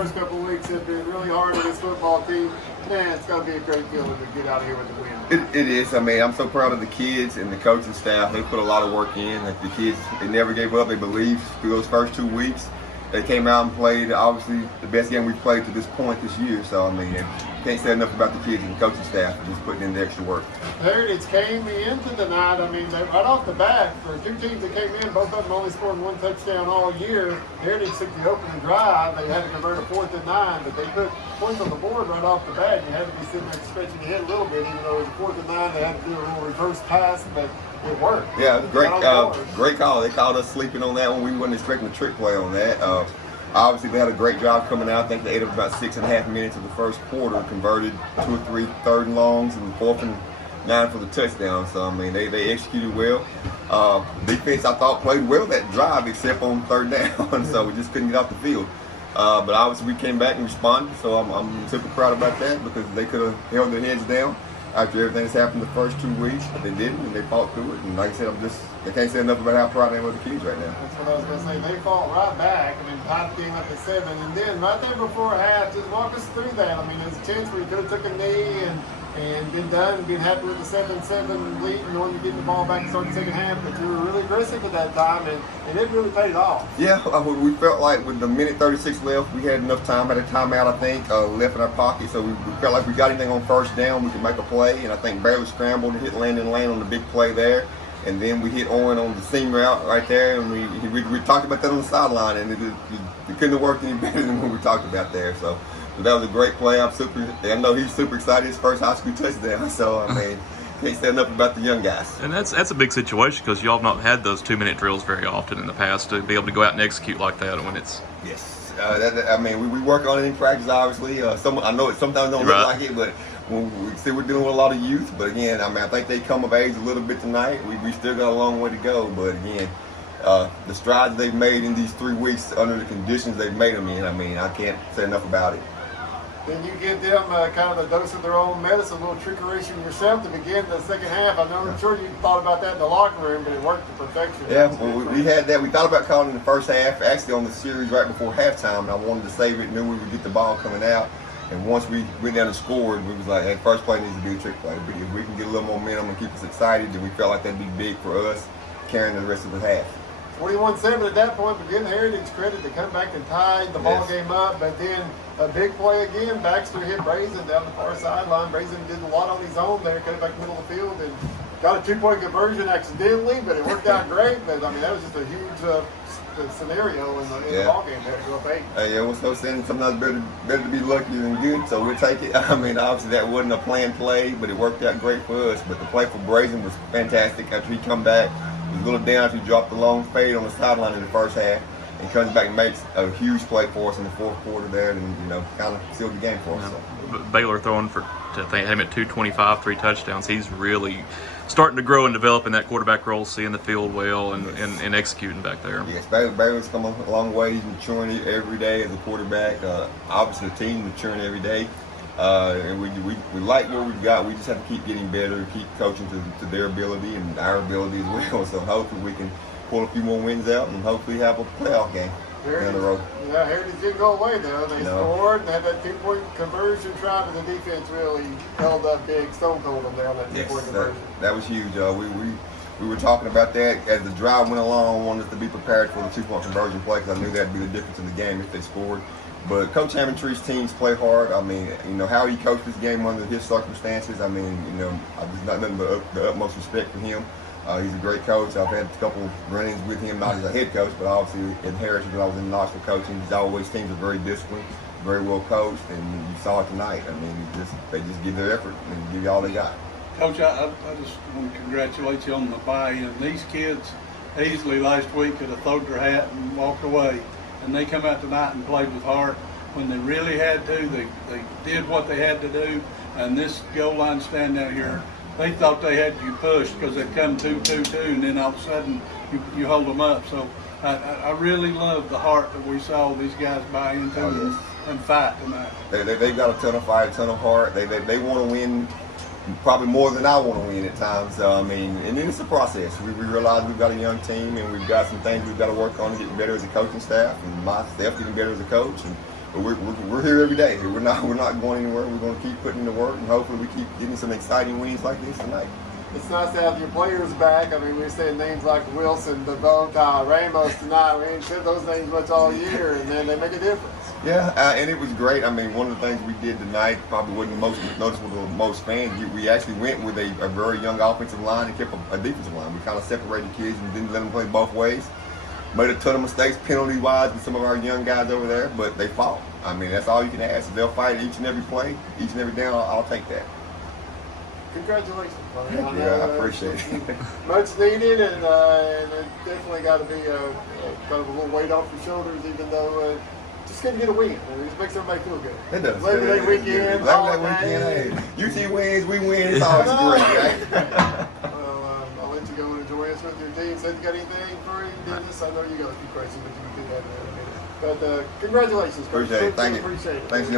First couple of weeks have been really hard on this football team. Man, it's got to be a great feeling to get out of here with the win. It is. I mean, I'm so proud of the kids and the coaching staff. They put a lot of work in. Like the kids, they never gave up. They believed through those first 2 weeks. They came out and played, obviously, the best game we've played to this point this year. So, I mean, can't say enough about the kids and the coaching staff for just putting in the extra work. Heritage came into the night. I mean, right off the bat, for two teams that came in, both of them only scored one touchdown all year. Heritage took the opening drive. They had to convert a 4th and 9, but they put points on the board right off the bat. You had to be sitting there stretching your head a little bit, even though it was a 4th and 9. They had to do a little reverse pass, but it worked. Yeah, great call. They called us sleeping on that one. We wasn't expecting a trick play on that. Obviously, they had a great job coming out. I think they ate up about 6.5 minutes of the first quarter, converted 2 or 3 third and longs and 4th and 9 for the touchdown. So, I mean, they executed well. Defense, I thought, played well that drive, except on 3rd down. So we just couldn't get off the field. But obviously, we came back and responded. So I'm super proud about that because they could have held their heads down after everything that's happened the first 2 weeks, but they didn't, and they fought through it. And like I said, I can't say enough about how proud I am of the kids right now. That's what I was going to say. They fought right back. I mean, tied the game up at 7, and then right there before half, just walk us through that. I mean, there's a chance where you could have took a knee and been done and been happy with the 7-7 lead and knowing you're getting the ball back and starting the second half, but you were really aggressive at that time, and it really paid off. Yeah, we felt like with the minute 36 left, we had enough time, had a timeout, I think, left in our pocket, so we felt like we got anything on 1st down, we could make a play, and I think barely scrambled and hit Landon Lane on the big play there, and then we hit Owen on the seam route right there, and we talked about that on the sideline, and it couldn't have worked any better than what we talked about there, so that was a great play. I know he's super excited, his first high school touchdown, so I mean, can't say enough about the young guys. And that's a big situation because y'all have not had those 2-minute drills very often in the past to be able to go out and execute like that when it's... Yes. I mean, we work on it in practice, obviously. I know it sometimes don't look like it, but when we see we're dealing with a lot of youth. But again, I mean, I think they come of age a little bit tonight. We still got a long way to go, but again, the strides they've made in these 3 weeks under the conditions they've made them in, I mean, I can't say enough about it. Then you give them kind of a dose of their own medicine, a little trickery yourself to begin the second half. I'm sure you thought about that in the locker room, but it worked to perfection. Yeah, well, we had that. We thought about calling in the first half, actually on the series right before halftime, and I wanted to save it, knew we would get the ball coming out. And once we went down and scored, we was like, hey, first play needs to be a trick play. If we can get a little momentum and keep us excited, then we felt like that'd be big for us carrying the rest of the half. 21-7 at that point, but give Heritage credit to come back and tie the ball game up, but then a big play again. Baxter hit Brazen down the far sideline. Brazen did a lot on his own there, cut it back the middle of the field, and got a 2-point conversion accidentally, but it worked out great. But I mean, that was just a huge scenario in the ball game there to go up 8. Hey, it was no saying sometimes better to be lucky than good, so we'll take it. I mean, obviously that wasn't a planned play, but it worked out great for us. But the play for Brazen was fantastic after he come back. He was a little down after he dropped the long fade on the sideline in the first half, and comes back and makes a huge play for us in the 4th quarter there, and kind of sealed the game for us. So. Baylor throwing him at 225, 3 touchdowns. He's really starting to grow and develop in that quarterback role, seeing the field well and executing back there. Yes, Baylor's come a long way. He's maturing every day as a quarterback. Obviously, the team maturing every day. And we like what we've got. We just have to keep getting better, keep coaching to their ability and our ability as well. So hopefully we can pull a few more wins out and hopefully have a playoff game down the road. Yeah, Heritage didn't go away though. They scored and had that 2-point conversion try, but the defense really held up big, stone cold them down that 2-point conversion. That was huge. We were talking about that as the drive went along. I wanted us to be prepared for the 2-point conversion play because I knew that'd be the difference in the game if they scored. But Coach Hammondtree's teams play hard. I mean, how he coached this game under his circumstances. I mean, I've just got nothing but the utmost respect for him. He's a great coach. I've had a couple run-ins with him, not as a head coach, but obviously in Heritage when I was in Knoxville coaching. Teams are very disciplined, very well coached, and you saw it tonight. I mean, they just give their effort and give you all they got. Coach, I just want to congratulate you on the buy-in. These kids easily last week could have thrown their hat and walked away. And they come out tonight and played with heart. When they really had to, they did what they had to do. And this goal line stand out here, they thought they had you pushed because they'd come 2-2-2, and then all of a sudden you hold them up. So I really love the heart that we saw these guys buy into and fight tonight. They've got a ton of fight, a ton of heart. They want to win probably more than I want to win at times. So, I mean, and then it's a process. We realize we've got a young team and we've got some things we've got to work on to get better as a coaching staff, and myself getting better as a coach. And But we're here every day. We're not going anywhere. We're going to keep putting in the work, and hopefully we keep getting some exciting wins like this tonight. It's nice to have your players back. I mean, we're saying names like Wilson, DeVoe, Ramos tonight. We ain't said those names much all year, and then they make a difference. Yeah, and it was great. I mean, one of the things we did tonight probably wasn't the most noticeable to most fans. We actually went with a very young offensive line and kept a defensive line. We kind of separated kids and didn't let them play both ways. Made a ton of mistakes penalty-wise with some of our young guys over there, but they fought. I mean, that's all you can ask. If they'll fight each and every play, each and every down, I'll take that. Congratulations, buddy. Thank you. I appreciate it. Much needed, and it definitely got to be kind of a little weight off your shoulders, even though just couldn't get a win. It just makes everybody feel good. It does. Labor Day weekend. Labor Day weekend. Hey, UT wins, we win. It's always great, right? Well, I'll let you go and enjoy us with your team. So, you got anything for you, Dennis? I know you got a few questions, but you can do that in a minute. But congratulations, Coach. Appreciate it. Thank you. Appreciate it. Thanks.